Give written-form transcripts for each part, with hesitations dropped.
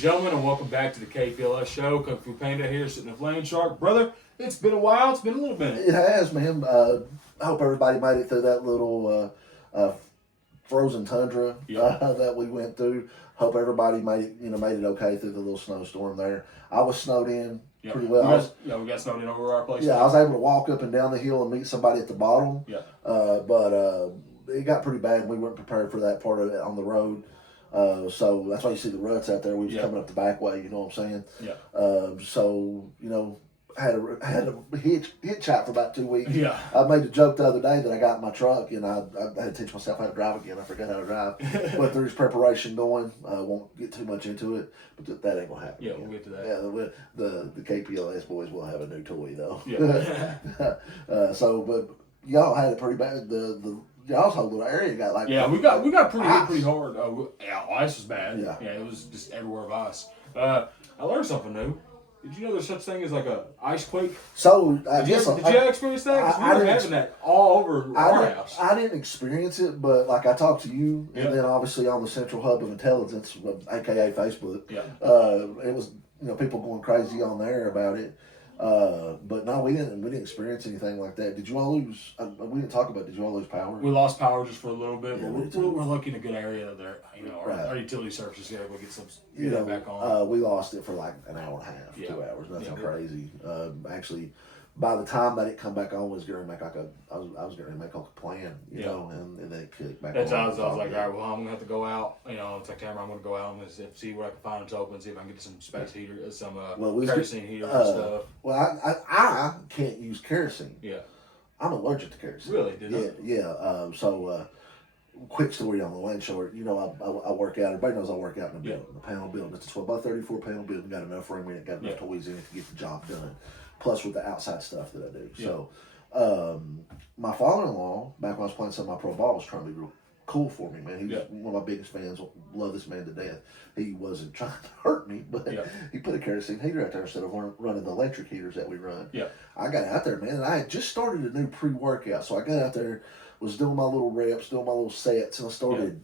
gentlemen, and welcome back to the KPLS show. Kungfu Panda here, sitting in Flame Shark. Brother, it's been a while. It's been a little minute. It has, man. I hope everybody made it through that little frozen tundra that we went through. Hope everybody made it okay through the little snowstorm there. I was snowed in pretty well. We got snowed in over our place. Yeah, I was able to walk up and down the hill and meet somebody at the bottom. Yeah. But it got pretty bad. We weren't prepared for that part of it on the road. So that's why you see the ruts out there. We was coming up the back way, you know what I'm saying? Yeah. So, had a hitch out for about 2 weeks. Yeah. I made a joke the other day that I got in my truck and I had to teach myself how to drive again. I forgot how to drive. But there's preparation going. Won't get too much into it, but that ain't gonna happen. Yeah, we'll get to that. Yeah, the KPLS boys will have a new toy though. Yeah. But y'all had it pretty bad. Y'all's whole little area got like we got pretty hard. Ice was bad. Yeah, it was just everywhere of ice. I learned something new. Did you know there's such thing as like a ice quake? So did you experience that? Because we were having that all over our house. I didn't experience it, but like I talked to you, and then obviously on the Central Hub of Intelligence, aka Facebook. Yeah. It was people going crazy on there about it. But no, we didn't experience anything like that. Did you all lose? We didn't talk about. Did you all lose power? We lost power just for a little bit. Yeah, but we're lucky in a good area there. Our utility services here. We'll get some back on. We lost it for like an hour and a half, 2 hours. Nothing crazy. Actually, by the time that it come back on, I was going to make a plan, and then it kicked back on. I was like, all right, well, I'm going to have to go out. In September, I'm going to go out and see what I can find that's open, see if I can get some space heater, some kerosene heaters and stuff. Well, I can't use kerosene. Yeah. I'm allergic to kerosene. Really? Did you? Yeah. Quick story on the land short. I work out. Everybody knows I work out in a building, a panel building. It's a 12 by 34 panel building. Got enough room in it. Got enough toys in it to get the job done. Plus with the outside stuff that I do. Yeah. So, my father-in-law, back when I was playing some of my pro ball, was trying to be real cool for me, man. He was one of my biggest fans. Love this man to death. He wasn't trying to hurt me, but he put a kerosene heater out there instead of running the electric heaters that we run. Yeah. I got out there, man, and I had just started a new pre-workout. So I got out there, was doing my little reps, doing my little sets, and I started,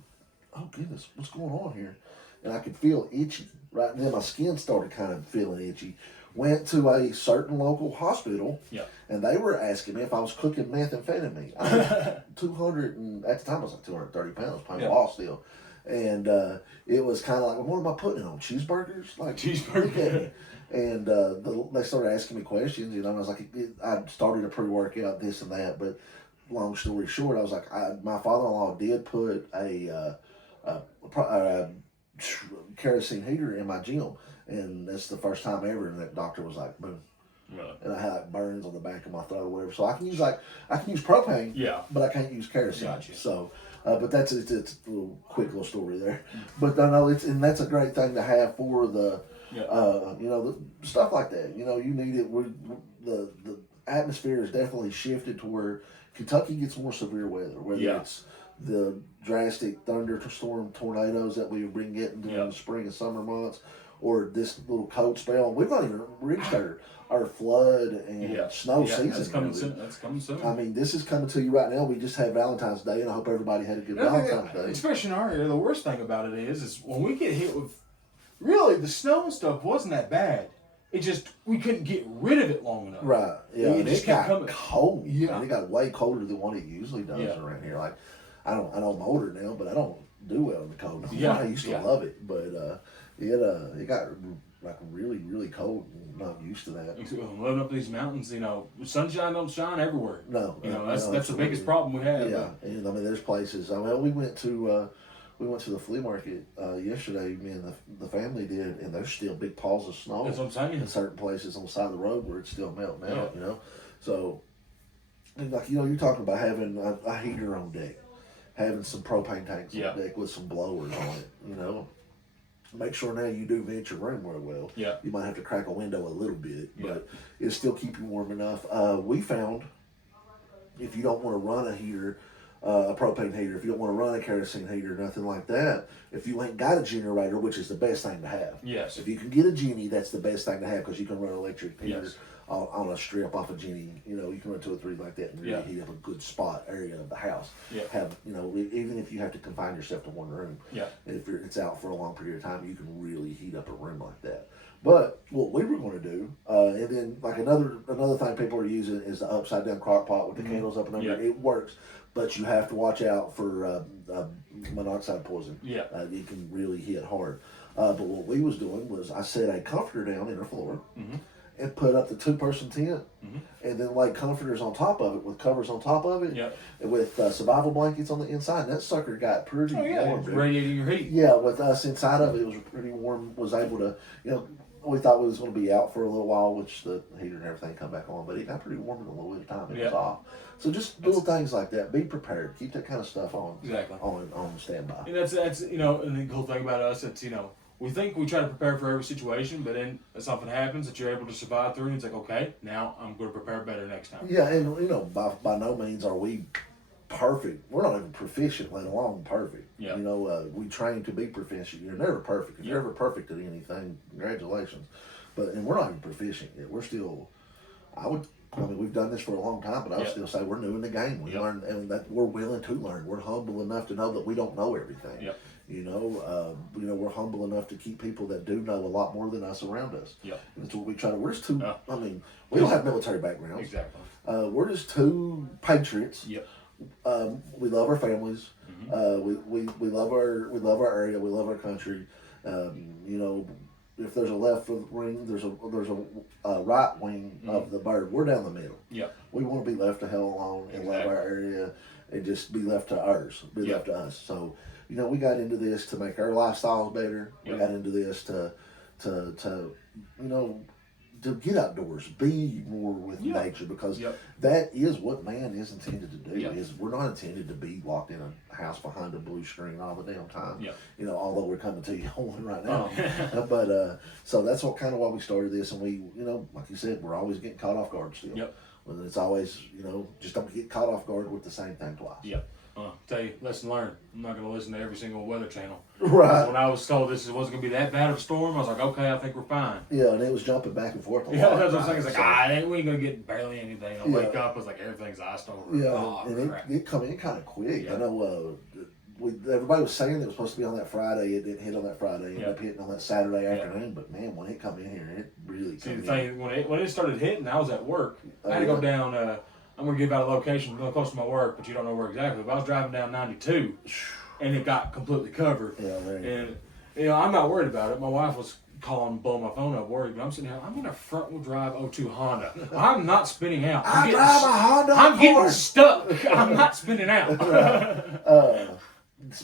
oh goodness, what's going on here? And I could feel itchy, right? And then my skin started kind of feeling itchy. Went to a certain local hospital, and they were asking me if I was cooking methamphetamine. I was 200, and at the time I was like 230 pounds, playing ball still. And it was kind of like, well, what am I putting it on? Cheeseburgers? Like cheeseburgers. And they started asking me questions, and I was like, I started a pre-workout, this and that, but long story short, I was like, my father-in-law did put a kerosene heater in my gym, and that's the first time ever, and that doctor was like, boom. Really? And I had like burns on the back of my throat or whatever. So I can use propane, but I can't use kerosene. Gotcha. So, but it's a quick little story there. But I know and that's a great thing to have for the, the stuff like that. You need it. The atmosphere is definitely shifted to where Kentucky gets more severe weather, whether it's the drastic thunderstorm tornadoes that we've been getting during the spring and summer months, or this little cold spell. We've not even reached our flood and snow season. That's coming soon. That's coming soon. I mean, this is coming to you right now. We just had Valentine's Day, and I hope everybody had a good Valentine's Day. Especially in our area, the worst thing about it is when we get hit with, really, the snow and stuff wasn't that bad. It just, we couldn't get rid of it long enough. Right, yeah. It just got coming. cold. Yeah. And it got way colder than what it usually does around here. Like, I know I'm older now, but I don't do well in the cold. I used to love it, but it got like really, really cold. I'm not used to that. Living up these mountains, sunshine don't shine everywhere. No, that's the biggest problem we have. Yeah, and I mean, there's places. We went to the flea market yesterday. Me and the family did, and there's still big piles of snow. That's what I'm saying. In certain places on the side of the road where it's still melting out. So like you're talking about having a heater on deck, having some propane tanks on deck with some blowers on it. Make sure now you do vent your room real well. Yeah. You might have to crack a window a little bit, but it'll still keep you warm enough. We found if you don't want to run a heater, a propane heater, if you don't want to run a kerosene heater, nothing like that, if you ain't got a generator, which is the best thing to have. Yes. If you can get a Genie, that's the best thing to have because you can run electric heaters Yes. on a strip off a Genie. You know, you can run 2 or 3 like that and really heat up a good spot area of the house. Yeah. Have, you know, even if you have to confine yourself to one room. Yeah. If it's out for a long period of time, you can really heat up a room like that. But what we were going to do, and then like another thing people are using is the upside down crock pot with the candles up and under. Yeah. It works, but you have to watch out for monoxide poison. Yeah. It can really hit hard. But what we was doing was I set a comforter down in the floor and put up the 2-person tent, and then laid comforters on top of it with covers on top of it, and with survival blankets on the inside. And that sucker got pretty warm. It's radiating your heat. Yeah, with us inside of it, it was pretty warm. Was able to, you know, we thought we was going to be out for a little while, which the heater and everything come back on, but it got pretty warm in a little bit of time. It was off. So just little things like that. Be prepared. Keep that kind of stuff on. Exactly. On standby. And that's you know, and the cool thing about us, it's, you know, we think we try to prepare for every situation, but then if something happens that you're able to survive through, and it's like, okay, now I'm going to prepare better next time. Yeah, and you know, by no means are we perfect. We're not even proficient, let alone perfect. Yeah. You know, we train to be proficient. You're never perfect. If you're ever perfect at anything, congratulations. And we're not even proficient yet. We're still, I mean, we've done this for a long time, but I would still say we're new in the game. We learn, and that we're willing to learn. We're humble enough to know that we don't know everything. Yep. You know, we're humble enough to keep people that do know a lot more than us around us. Yep. And that's what we try to. We're just two. I mean, we don't have military backgrounds. Exactly. We're just two patriots. Yep. We love our families. We love our area. We love our country. You know, if there's a left wing, there's a right wing of the bird. We're down the middle. Yep. We want to be left to hell alone and love our area and just be left to ours. Be left to us. So, you know, we got into this to make our lifestyles better. We got into this to you know, to get outdoors, be more with nature, because that is what man is intended to do. Is we're not intended to be locked in a house behind a blue screen all the damn time. You know, although we're coming to you on one right now. But so that's what kind of why we started this, and we, you know, like you said, we're always getting caught off guard still. Well, it's always, you know, just don't get caught off guard with the same thing twice. Tell you, lesson learned. I'm not going to listen to every single weather channel. Right. When I was told this wasn't going to be that bad of a storm, I was like, okay, I think we're fine. Yeah, and it was jumping back and forth a lot. Yeah, that's what I was saying. It's like, we ain't going to get barely anything. I wake up, it's like everything's iced over. Yeah, and it come in kind of quick. I know everybody was saying it was supposed to be on that Friday. It didn't hit on that Friday. It ended up hitting on that Saturday afternoon. But man, when it come in here, it really came in. See, the thing, when it started hitting, I was at work. I had to go down... I'm going to give out a location really close to my work, but you don't know where exactly. But I was driving down 92, and it got completely covered. And, you know, I'm not worried about it. My wife was calling, blowing my phone up, worried. But I'm sitting here, I'm in a front-wheel drive 02 Honda. I'm not spinning out. I drive a Honda I'm getting stuck. I'm not spinning out.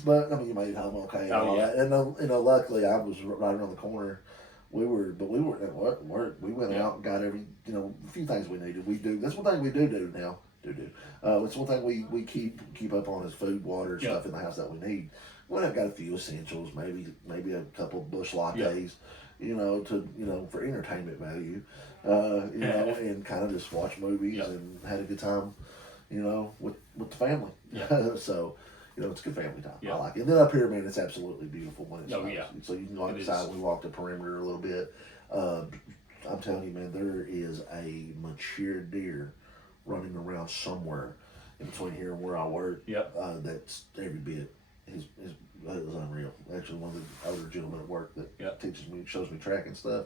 But, I mean, you made it home okay and all that. And, you know, luckily, I was right around the corner. We were at work. We went out and got a few things we needed. We do. That's one thing we do now. It's one thing we keep up on is food, water, stuff in the house that we need. We went out and got a few essentials, maybe a couple of bush lattes, you know, for entertainment value, you know, and kind of just watch movies and had a good time, you know, with the family. So. You know, it's good family time. I like it. And then up here, man, it's absolutely beautiful when it's nice. So you can go outside. We walk the perimeter a little bit. I'm telling you, man, there is a mature deer running around somewhere in between here and where I work. That's every bit. It was unreal. Actually, one of the older gentlemen at work that teaches me, shows me tracking stuff.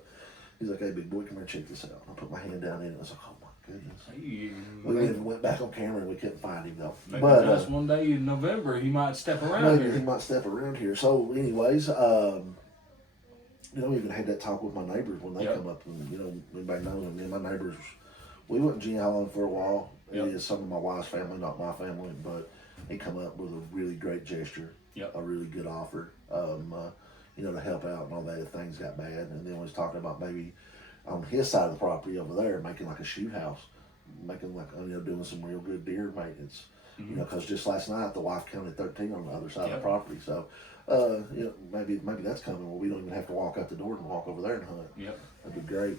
He's like, "Hey, big boy, come here, check this out." I put my hand down in it. I was like, "Oh my goodness!" We even went back on camera and we couldn't find him though. But one day in November, he might step around here. He might step around here. So, anyways, you know, we even had that talk with my neighbors when they come up, and you know, everybody knows them. Me and my neighbors, we went geohauling for a while. It is some of my wife's family, not my family, but he come up with a really great gesture, a really good offer. You know, to help out and all that if things got bad. And then we was talking about maybe on his side of the property over there, making like a shoot house, making like, you know, doing some real good deer maintenance. You know, because just last night the wife counted 13 on the other side of the property. So, you know, maybe that's coming where we don't even have to walk out the door and walk over there and hunt. That'd be great.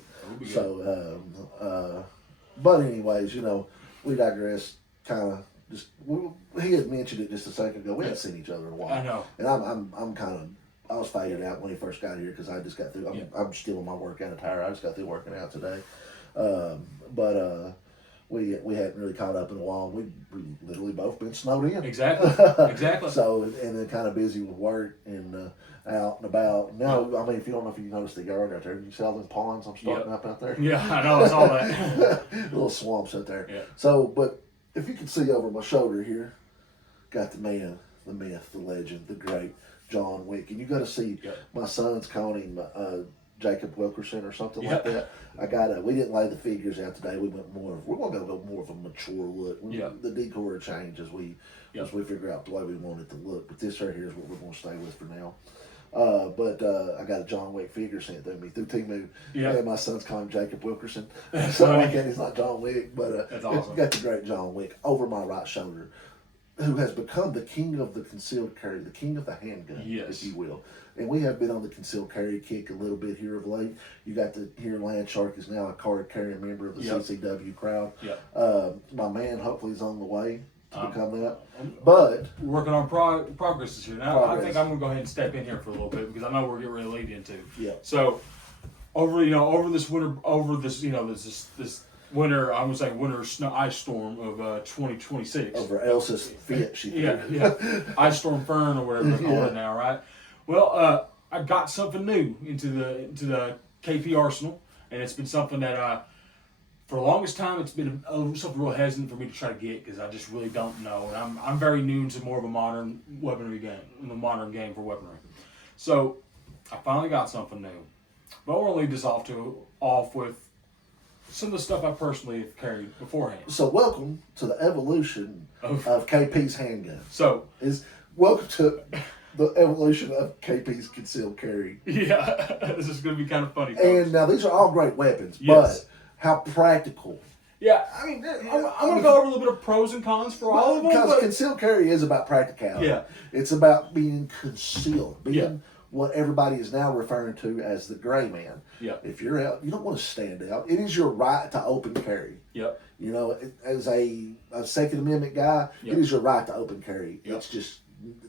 So, but anyways, you know, we digress kind of he had mentioned it just a second ago. We hadn't seen each other in a while. I know. And I'm kind of, I was faded out when he first got here because I just got through. I'm still in my workout attire. I just got through working out today. We hadn't really caught up in a while. We literally both been snowed in. Exactly. So, and then kind of busy with work and out and about. Now, I mean, if you don't know if you noticed the yard out there, you see all them ponds I'm starting up out there? Yeah, I know. I saw that. Little swamps out there. Yeah. So, but if you can see over my shoulder here, got the man, the myth, the legend, the great John Wick. And you got to see, my son's calling him Jacob Wilkerson or something like that. We didn't lay the figures out today. We went we're going to go more of a mature look. The decor will change as we figure out the way we want it to look. But this right here is what we're going to stay with for now. I got a John Wick figure sent to me through Timu. And my son's calling him Jacob Wilkerson. So like that, he's not John Wick, but that's awesome. Got the great John Wick over my right shoulder, who has become the king of the concealed carry, the king of the handgun, if you will. And we have been on the concealed carry kick a little bit here of late. You got to hear Land Shark is now a card carrying member of the CCW crowd. My man hopefully is on the way to become that. But we're working on progress this year. Now I think I'm gonna go ahead and step in here for a little bit because I know we're getting ready to lead into. So over this winter, this winter, I'm gonna say winter snow ice storm of 2026. Over Elsa's fit, ice storm fern or whatever they're calling it now, right? Well, I got something new into the KP arsenal, and it's been something that for the longest time it's been something real hesitant for me to try to get because I just really don't know, and I'm very new to more of a modern weaponry game, the modern game for weaponry. So I finally got something new, but I want to lead this off with some of the stuff I personally have carried beforehand. So welcome to the evolution of KP's handgun. Welcome to the evolution of KP's concealed carry. Yeah, this is going to be kind of funny. Folks. And now these are all great weapons, but how practical. Yeah, I mean, I'm going to go over a little bit of pros and cons for all of them. Because concealed carry is about practicality. Yeah. It's about being concealed, being what everybody is now referring to as the gray man. Yeah. If you're out, you don't want to stand out. It is your right to open carry. Yep. You know, as a Second Amendment guy, it is your right to open carry. Yep. It's just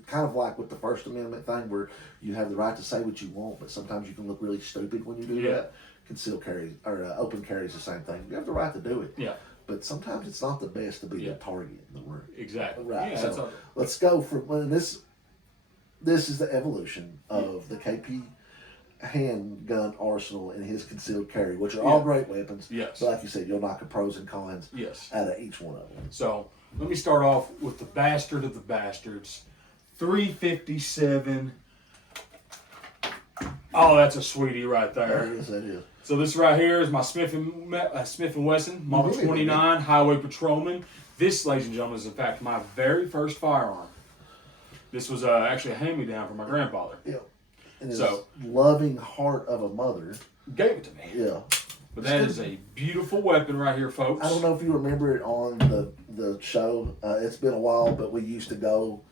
kind of like with the First Amendment thing where you have the right to say what you want, but sometimes you can look really stupid when you do that. Concealed carry or open carry is the same thing. You have the right to do it. Yeah. But sometimes it's not the best to be the target in the room. Exactly. Right. Yeah, so let's go from this. This is the evolution of the KP handgun arsenal and his concealed carry, which are all great weapons. Yes. But like you said, you'll knock the pros and cons out of each one of them. So let me start off with the bastard of the bastards, 357. Oh, that's a sweetie right there. Yes, that is. So this right here is my Smith and Wesson Model 29 Highway Patrolman. This, ladies and gentlemen, is in fact my very first firearm. This was actually a hand-me-down from my grandfather. Yeah. And his loving heart of a mother gave it to me. Yeah. But that is a beautiful weapon right here, folks. I don't know if you remember it on the show. It's been a while, but we used to go.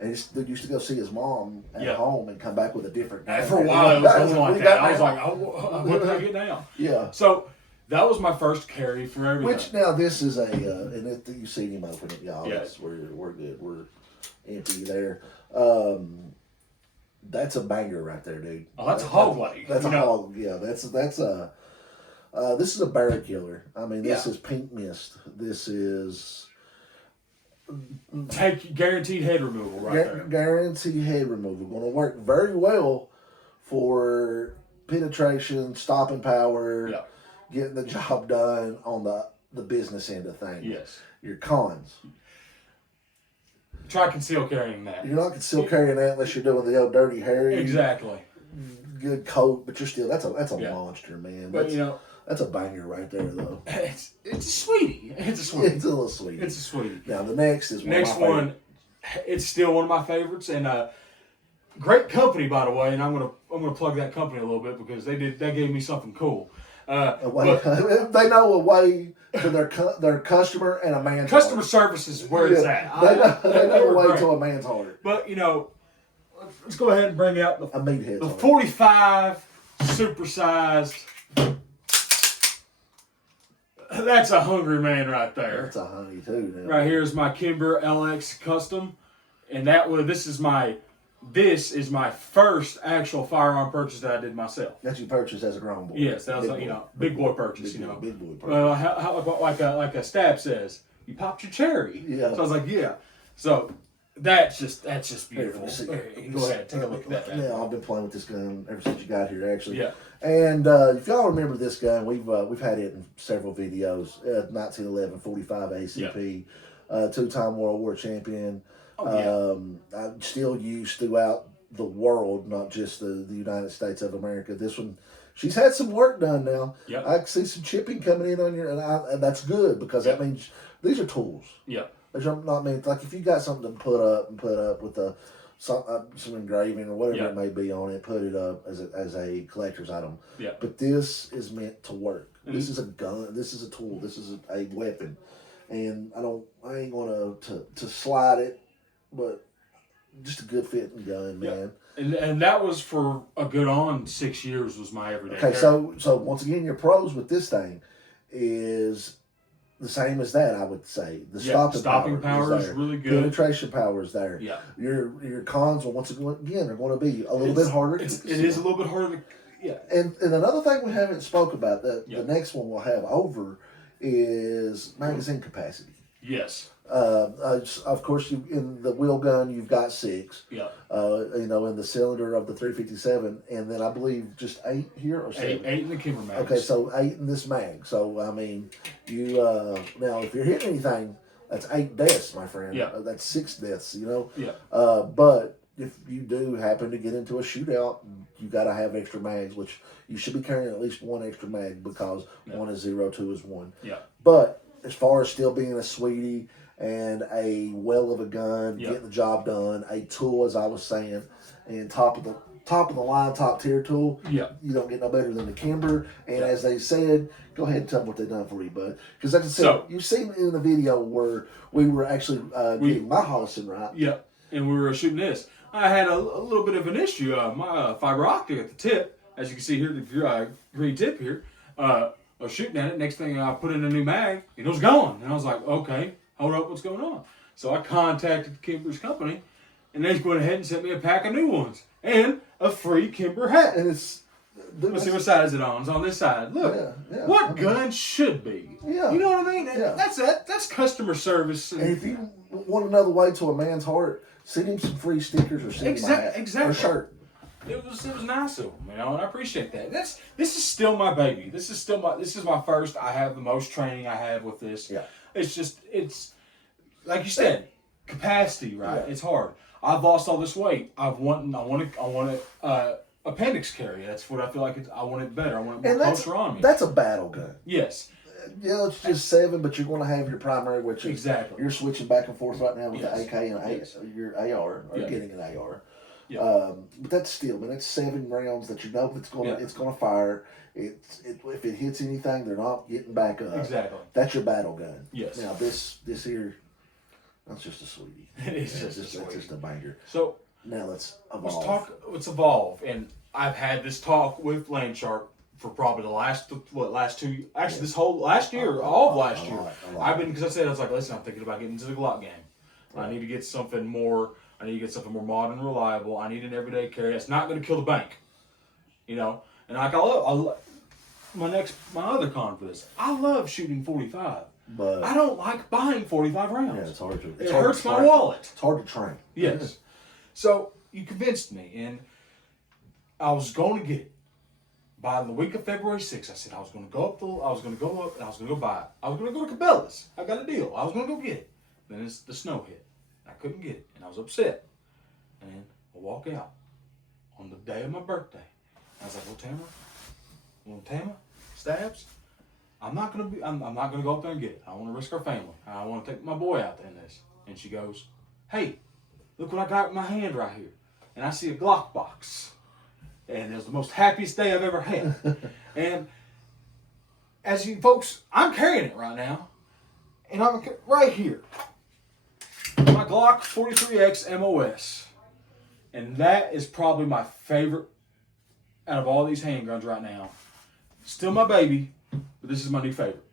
And he used to go see his mom at home and come back with a different gun. For a while, it was something like that. I was like, oh, what did I get now? Yeah. So that was my first carry for everything. Which now this is and you see him open it, y'all. Yes. We're good. We're empty there. That's a banger right there, dude. Oh, that's a hog leg. That's a hog. Yeah, that's a. This is a barra killer. I mean, this is pink mist. This is. Take guaranteed head removal right there. Guaranteed head removal. Going to work very well for penetration, stopping power, getting the job done on the business end of things. Yes. Your cons. Try conceal carrying that. You're not conceal carrying that unless you're doing the old Dirty Harry. Exactly. Good coat, but you're still that's a monster, man. But that's a banger right there, though. It's a sweetie. It's a sweetie. It's a little sweetie. It's a sweetie. Now the next is it's still one of my favorites, and great company, by the way. And I'm gonna plug that company a little bit because they gave me something cool. They know a way to their customer and a man's customer heart. Service is where it's at. They know a way to a man's heart. But let's go ahead and bring out the meathead. The 45 supersized. That's a hungry man right there. That's a honey too. Now. Right here is my Kimber LX Custom, and this is my first actual firearm purchase that I did myself. That you purchased as a grown boy. Yes, that was big boy purchase. Big boy purchase. Well, like a stab says, you popped your cherry. Yeah. So I was like, yeah. So that's just beautiful. Go ahead, take a look at that. Yeah, I've been playing with this gun ever since you got here, actually. Yeah. And if y'all remember this gun, we've had it in several videos. 1911 45 ACP, two-time World War champion. Still used throughout the world, not just the United States of America. This one, she's had some work done now. Yep. I can see some chipping coming in on your, and that's good because that means these are tools. Yeah. These are not mean like if you got something to put up with some engraving or whatever it may be on it, put it up as a collector's item. Yeah. But this is meant to work. Mm-hmm. This is a gun. This is a tool. This is a weapon, and I ain't gonna to slide it, but just a good fitting gun, man. And that was for a good 6 years was my everyday. Okay, so once again, your pros with this thing is the same as that. I would say the stopping power is really good. Penetration power is there. Yeah. Your cons will once again are going to be a little bit harder. It is a little bit harder. Yeah. And another thing we haven't spoke about that the next one we'll have over is magazine capacity. Yes. Of course, in the wheel gun, you've got 6. Yeah. In the cylinder of the 357, and then I believe just 8 here or 7. 8 in the Kimber mag. Okay, so 8 in this mag. So I mean, you now if you're hitting anything, that's 8 deaths, my friend. Yeah. That's 6 deaths. Yeah. But if you do happen to get into a shootout, you got to have extra mags, which you should be carrying at least 1 extra mag because 1 is 0, 2 is 1. Yeah. But as far as still being a sweetie and a well of a gun, getting the job done, a tool, as I was saying, and top of the line, top tier tool, you don't get no better than the Kimber. And as they said, go ahead and tell them what they've done for you, bud. Because like I said, you've seen in the video where we were actually getting my Holliston right. Yeah, and we were shooting this. I had a little bit of an issue. My fiber optic at the tip, as you can see here, the green tip here, I was shooting at it. Next thing I put in a new mag, it was gone. And I was like, okay, hold up, what's going on? So I contacted the Kimber's company, and they went ahead and sent me a pack of new ones and a free Kimber hat. And it's let's see what side is it on. It's on this side. Look, what gun should be. Yeah. You know what I mean? Yeah. That's customer service. And if you want another way to a man's heart, send him some free stickers or send him a hat or a shirt. It was nice of them, and I appreciate that. This is still my baby. This is my first. I have the most training I have with this. Yeah. It's like you said, capacity, right? Yeah. It's hard. I've lost all this weight. I want appendix carry. That's what I feel like. I want it better. I want it more closer on me. That's a battle gun. Yes. Yeah, it's just 7, but you're going to have your primary, which is you're switching back and forth right now with the AK and your AR, or getting an AR. Yeah. But that's still, man, it's 7 rounds that you know it's gonna fire. If it hits anything, they're not getting back up. Exactly. That's your battle gun. Yes. Now this here, that's just a sweetie. It's just a sweetie. That's just a banger. So now let's evolve. Let's evolve, and I've had this talk with Landshark for probably the last 2. Actually, this whole last year, all of last year. I've been because I was like, listen, I'm thinking about getting into the Glock game. Right. I need to get something more. I need to get something more modern and reliable. I need an everyday carry that's not going to kill the bank. And like I love my other con for this. I love shooting 45, but I don't like buying 45 rounds. Yeah, it's hard to. It hurts my wallet. It's hard to train. Yes. So you convinced me, and I was going to get it. By the week of February 6th, I said I was going to go up, and I was going to go buy it. I was going to go to KPLS. I got a deal. I was going to go get it. Then the snow hit. I couldn't get it, and I was upset. And I walk out on the day of my birthday. I was like, well, Tamara, stabs. I'm not gonna go up there and get it. I want to risk our family. I want to take my boy out there in this. And she goes, hey, look what I got in my hand right here. And I see a Glock box. And it was the most happiest day I've ever had. And as you folks, I'm carrying it right now. And I'm right here. My Glock 43X MOS. And that is probably my favorite out of all these handguns right now. Still my baby, but this is my new favorite.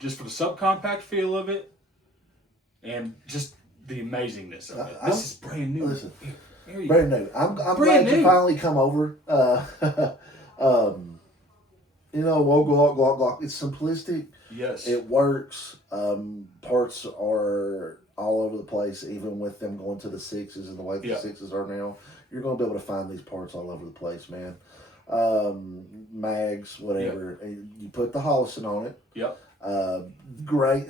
just for the subcompact feel of it, and just the amazingness of it. This is brand new. Listen, Here you brand go. new. I'm Brand glad new. you finally come over. You know, whoa, glock, glock, glock. It's simplistic. Yes. It works. Parts are all over the place, even with them going to the sixes and the way the sixes are now. You're going to be able to find these parts all over the place, man. Mags, whatever. You put the Hollison on it. Yep. Great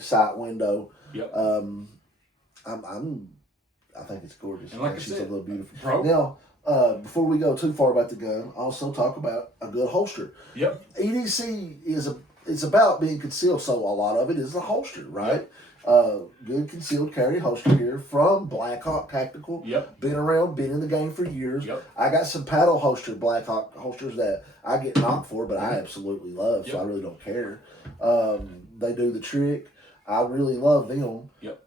sight window. Yep. I think it's gorgeous. And like it's I said, a little beautiful. Pro. Now, before we go too far about the gun, also talk about a good holster. Yep. EDC is about being concealed, so a lot of it is a holster, right? Good concealed carry holster here from Blackhawk Tactical. Yep. Been around, been in the game for years. Yep. I got some paddle holster Blackhawk holsters that I get knocked for, but I absolutely love, so I really don't care. They do the trick. I really love them. Yep.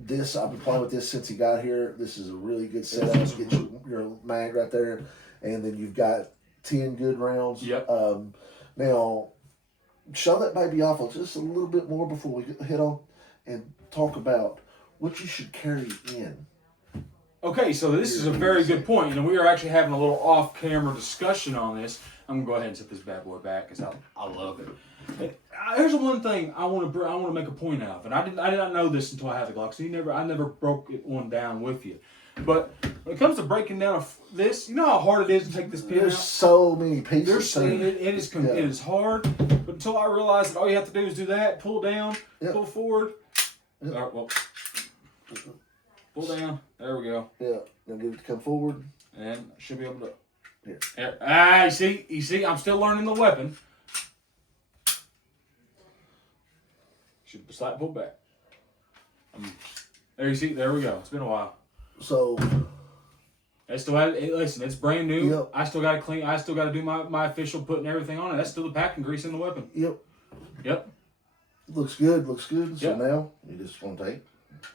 This, I've been playing with this since he got here. This is a really good setup. Get your mag right there, and then you've got 10 good rounds. Yep. Now, show that baby off just a little bit more before we hit on and talk about what you should carry in. Okay, so this is a very good point, and we are actually having a little off-camera discussion on this. I'm gonna go ahead and set this bad boy back because I love it. Here's the one thing I want to make a point of, and I did not know this until I had the Glock. So I never broke one down with you. But when it comes to breaking down this, you know how hard it is to take this pin There's out. so many pieces. It is hard. But until I realized that all you have to do is do that, pull down, pull forward. Yep. All right, well, pull down. There we go. Yeah. Now get it to come forward. And I should be able to. Here. You see, I'm still learning the weapon. Should slightly pull back. There you see, there we go. It's been a while. So It's still listen, it's brand new. Yep. I still gotta clean. I still gotta do my official putting everything on it. That's still the packing grease in the weapon. Yep. Looks good. So Yep. now you just want to take.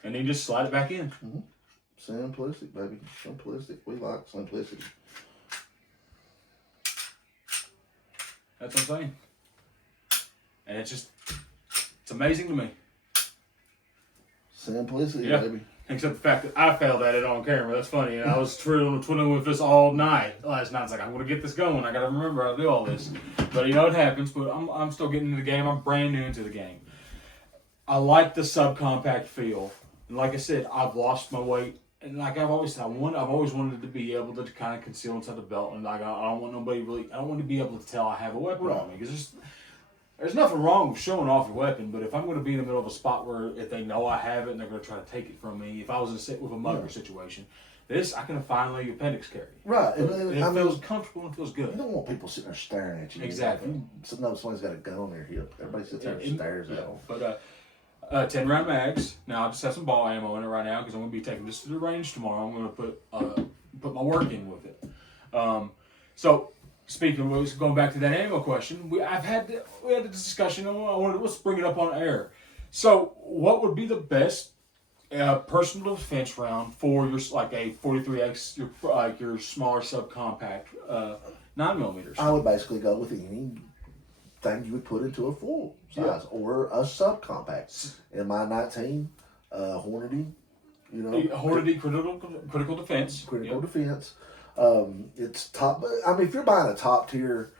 And then just slide it back in. Mm-hmm. Simplistic, baby. Simplistic. We like simplicity. That's what I'm saying. And it's amazing to me. Simplicity, Yeah. baby. Except the fact that I failed at it on camera. That's funny. And I was twiddling with this all night last night. It's like, I'm going to get this going. I got to remember how to do all this. But you know, it happens. But I'm still getting into the game. I'm brand new into the game. I like the subcompact feel. And like I said, I've lost my weight. And like I've always said, I've always wanted to be able to kind of conceal inside the belt. And like I don't want to be able to tell I have a weapon on me. Because there's nothing wrong with showing off your weapon, but if I'm going to be in the middle of a spot where if they know I have it and they're going to try to take it from me, if I was in sit with a mugger situation, this I can finally appendix carry. Right. It feels comfortable and it feels good. You don't want people sitting there staring at you. Exactly. You know somebody's got a gun on their hip. Everybody sits there and stares at them. But 10 round mags. Now I just have some ball ammo in it right now because I'm going to be taking this to the range tomorrow. I'm going to put my work in with it. So. Speaking of going back to that ammo question, we had this discussion. Let's bring it up on air. So, what would be the best personal defense round for your like a 43X, your smaller subcompact 9mm? I would basically go with anything you would put into a full size or a subcompact. In my 19, Hornady, Hornady critical defense. Critical defense. It's top. I mean, if you're buying a top tier,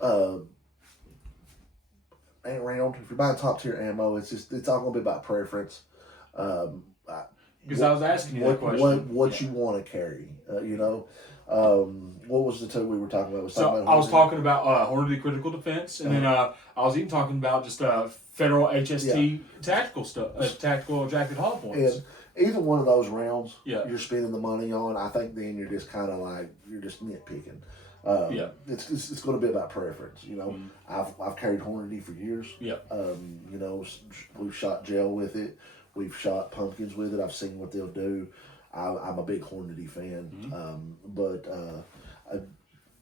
round. If you're buying top tier ammo, it's all gonna be about preference. Because I was asking you that question. What you want to carry? What was the two we were talking about? I was talking about Hornady critical defense, and then I was even talking about just federal HST tactical stuff, tactical jacket hollow points. And either one of those rounds, Yeah. you're spending the money on. I think then you're just kind of like you're just nitpicking. It's going to be about preference. I've carried Hornady for years. Yeah. We've shot gel with it. We've shot pumpkins with it. I've seen what they'll do. I'm a big Hornady fan.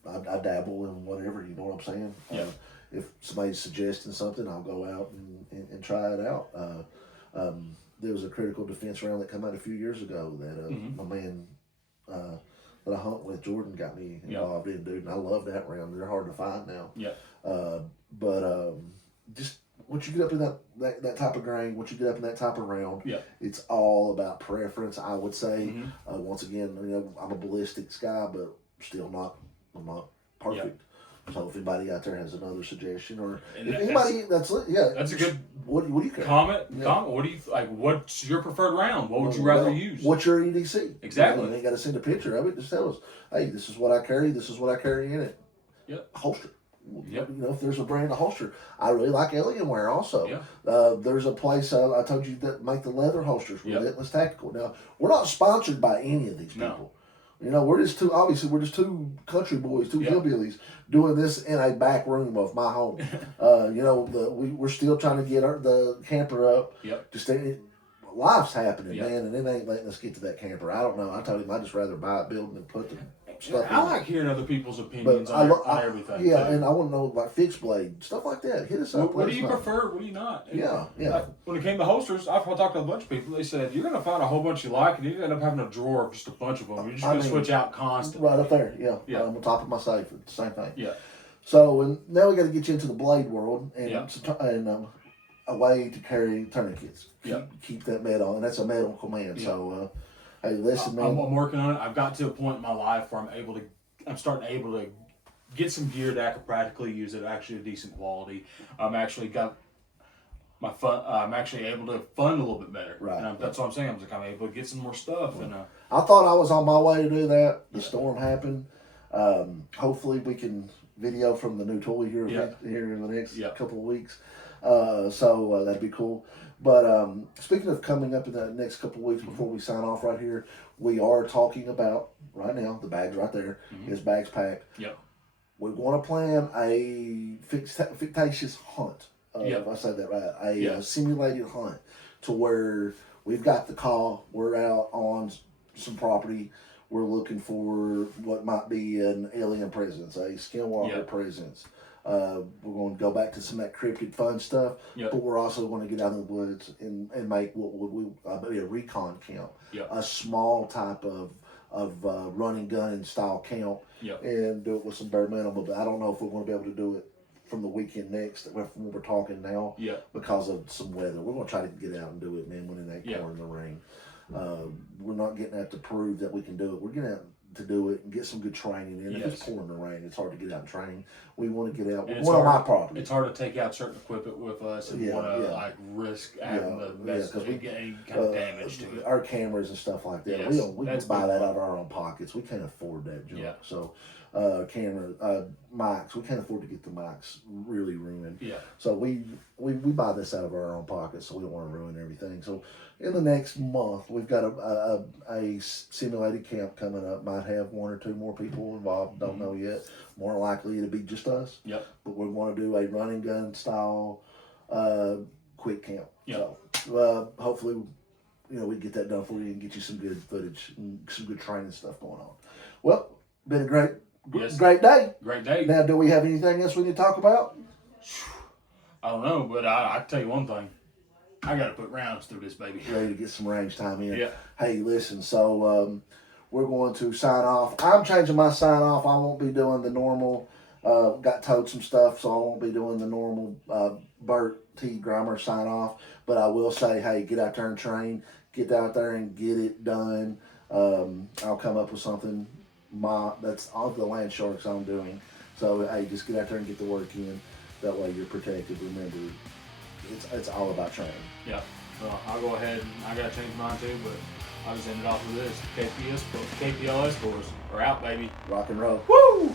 I dabble in whatever. You know what I'm saying? Yeah. If somebody's suggesting something, I'll go out and try it out. There was a critical defense round that came out a few years ago that my man that I hunt with, Jordan, got me involved in, dude. And I love that round. They're hard to find now. Yeah. just once you get up in that type of grain, once you get up in that type of round, Yeah. it's all about preference. I would say. Mm-hmm. Once again, I'm a ballistics guy, but still not. I'm not perfect. So if anybody out there has another suggestion, or if anybody that's a good. What do you care? Comment. What do you like? What's your preferred round? What would you rather use? What's your EDC? Exactly. You ain't got to send a picture of it. Just tell us, hey, this is what I carry. This is what I carry in it. Yep. Holster. Yep. If there's a brand of holster, I really like Alienware also. Yeah. There's a place I told you that make the leather holsters with Relentless Tactical. Now we're not sponsored by any of these people. No. We're just two country boys, two hillbillies doing this in a back room of my home. We're still trying to get the camper up. Yep. Life's happening, man, and it ain't letting us get to that camper. I don't know. I told him I'd just rather buy a building and put the stuff in. I like hearing other people's opinions on everything. Yeah, and I want to know about fixed blade, stuff like that. Hit us up. What do you prefer? What do you not? And yeah. Like, when it came to holsters, I've talked to a bunch of people. They said, you're going to find a whole bunch you like, and you're going to end up having a drawer of just a bunch of them. You're just going to switch out constantly. Right up there, yeah. On the top of my safe, it's the same thing. Yeah. So, and now we got to get you into the blade world, and a way to carry tourniquets. Keep that metal, and that's a medical man. So, hey, listen, man. I'm working on it. I've got to a point in my life where I'm starting able to get some gear that I can practically use at actually a decent quality. I'm actually got my fun. I'm actually able to fund a little bit better. Right. And that's what I'm saying. I'm able to get some more stuff. And I thought I was on my way to do that. The storm happened. Hopefully, we can video from the new toy here in the next couple of weeks. So that'd be cool. But speaking of coming up in the next couple of weeks before we sign off right here, we are talking about right now, the bag's right there, his bag's packed. Yep. We want to plan a fictitious hunt. If I said that right, a simulated hunt to where we've got the call, we're out on some property, we're looking for what might be an alien presence, a skinwalker presence. We're going to go back to some of that cryptid fun stuff, but we're also going to get out in the woods and make what would we be a recon camp, a small type of running gun and style camp, and do it with some bare minimum. But I don't know if we're going to be able to do it from the weekend next when we're talking now, because of some weather. We're going to try to get out and do it, man, when it ain't pouring the rain. We're not getting out to prove that we can do it. We're getting out to do it and get some good training in. If it's pouring the rain, it's hard to get out and train. We want to get out. We're on my property. It's hard to take out certain equipment with us and want to risk having because we get any kind of damage to it. Our cameras and stuff like that. Yes, we can buy that out of our own pockets. We can't afford that junk. So mics. We can't afford to get the mics really ruined. So we buy this out of our own pockets, so we don't want to ruin everything. So in the next month, we've got a simulated camp coming up. Might have one or two more people involved. Don't know yet. More likely it'll be just us. But we want to do a running gun style quick camp. So hopefully, we get that done for you and get you some good footage and some good training stuff going on. Well, been a great day. Great day. Now, do we have anything else we need to talk about? I don't know, but I can tell you one thing. I got to put rounds through this baby. Ready to get some range time in. Yeah. Hey, listen, so we're going to sign off. I'm changing my sign off. I won't be doing the normal, got told some stuff, so I won't be doing the normal Bert T. Grimer sign off. But I will say, hey, get out there and train. Get out there and get it done. I'll come up with something. That's all the land sharks I'm doing. So hey, just get out there and get the work in. That way you're protected. Remember, it's all about training. Yeah. Well, I'll go ahead and I gotta change mine too, but I'll just end it off with this. KPLS scores are out, baby. Rock and roll. Woo!